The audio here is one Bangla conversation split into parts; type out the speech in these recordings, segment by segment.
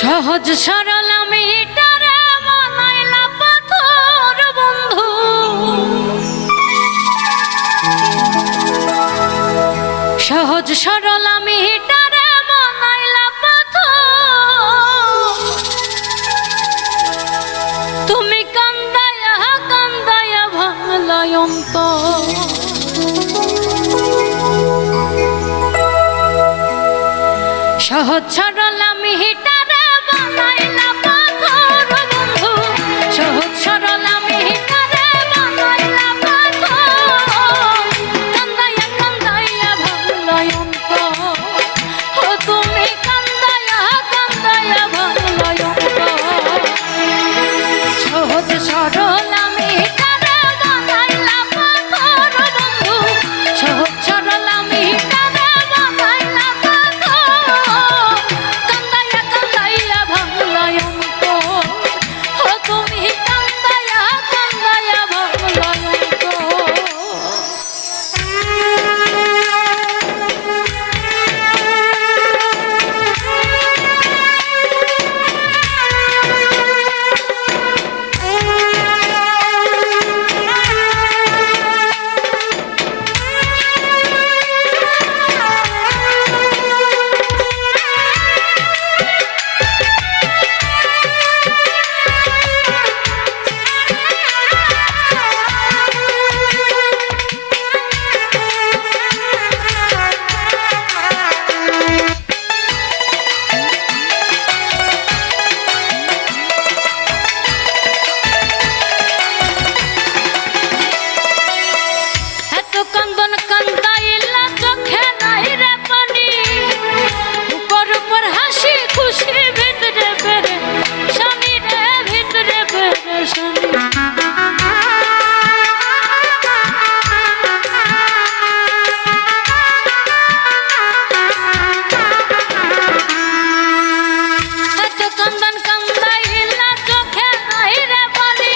সহজ সরল আমি তারে বানাইলা পাথর বন্ধু। সহজ সরল আমি তারে বানাইলা পাথর। তুমি কান্দায়া কান্দায়া ভাঙলাই অন্তর। সহজ সরল আমি তারে বানাইলা পাথর বন্ধু। সহজ সরল আমি তারে বানাইলা পাথর। কান্দায়া কান্দায়া ভাঙলাই অন্তর। ও তুমি কান্দায়া কান্দায়া ভাঙলাই অন্তর। সহজ সরল আমি তারে বানাইলা পাথর বন্ধু। সহজ সরল আমি তারে বানাইলা পাথর। কান্দায়া কান্দায়া ভাঙলাই অন্তর। ও তুমি কান্দায়া কান্দায়া ভাঙলাই অন্তর। কান্দন কান্দাইলা চোখে নাই রে পানি। উপর উপর হাসি খুশি ভিতরে বেড়ে শনি রে ভিতরে বেড়ে শনি। কান্দন কান্দাইলা চোখে নাই রে পানি।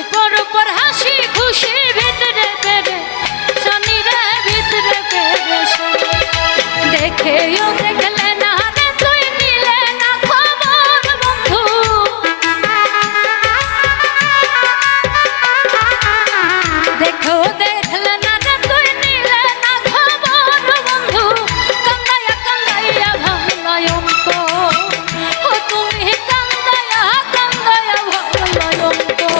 উপর উপর হাসি খুশি ভিতরে বেড়ে শনি রে ভিতরে বেড়ে শনি। দেখেও দেখলে না রে তুই নিলে না খবর বন্ধু। দেখো দেখলে না রে তুই নিলে না খবর বন্ধু। কান্দায়া কান্দায়া ভাঙলাই অন্তর। ও তুমি কান্দায়া কান্দায়া ভাঙলাই অন্তর।